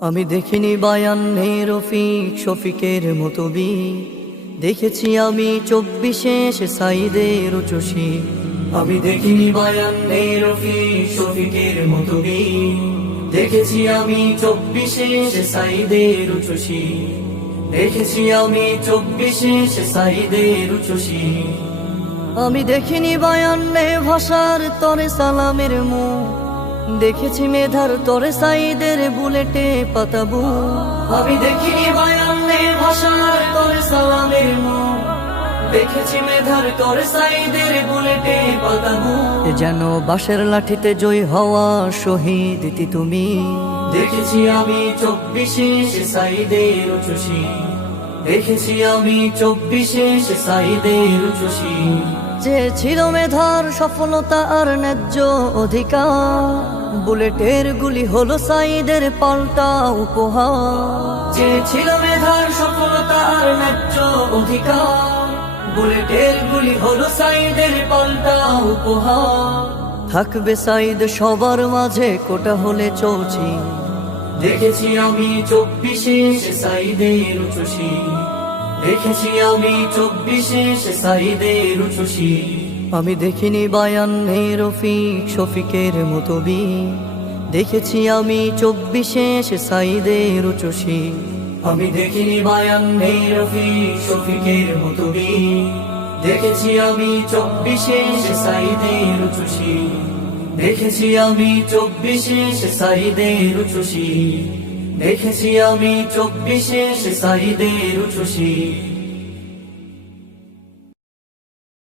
আমি দেখিনি বায়ান্নে রফিক শফিকের মতো বি, দেখেছি আমি 24 সাইদের উচুশি। আমি দেখিনি বায়ান্নে রফিক শফিকের মতো বি, দেখেছি আমি 24 সাইদের উচুশি। দেখেছি আমি 24 সাইদের উচুশি। আমি দেখিনি বায়ান্নে ভাষার তরে সালামের মুখ, দেখেছি মেধার তরে সাইদের বুলেটে পাতাবু। আমি দেখিনি বায়ান্নে ভাষার তরে সালামের মুখ, দেখেছি মেধার তরে সাইদের বুলেটে পাতাবু। যেন বাঁশের লাঠিতে জয় হওয়া শহীদ তুমি। দেখেছি আমি 24 সাইদের উচুশি। দেখেছি আমি 24 সাইদের উচুশি। যে ছিল মেধার সফলতা আর ন্যায্য অধিকার, বুলেটের গুলি হলো সাইদের পাল্টা উপহার। যে ছিল মেধার সফলতা আর ন্যায্য অধিকার, বুলেটের গুলি হলো সাইদের পাল্টা উপহার। থাকবে সাইদ সবার মাঝে কোটা হলে চৌচি। দেখেছি আমি 24 সাইদের উচুশি। দেখেছি আমি 24 সাইদের উচুশি। আমি দেখিনি বায়ান্নে রফিক শফিকের মতো বি, দেখেছি আমি 24 সাইদের উচুশি। আমি দেখিনি বায়ান্নে রফিক শফিকের মতো বি, দেখেছি আমি 24 সাইদের উচুশি। দেখেছি আমি 24 সাইদের উচুশি। দেখেছি আমি 24 সাইদের উচুশি।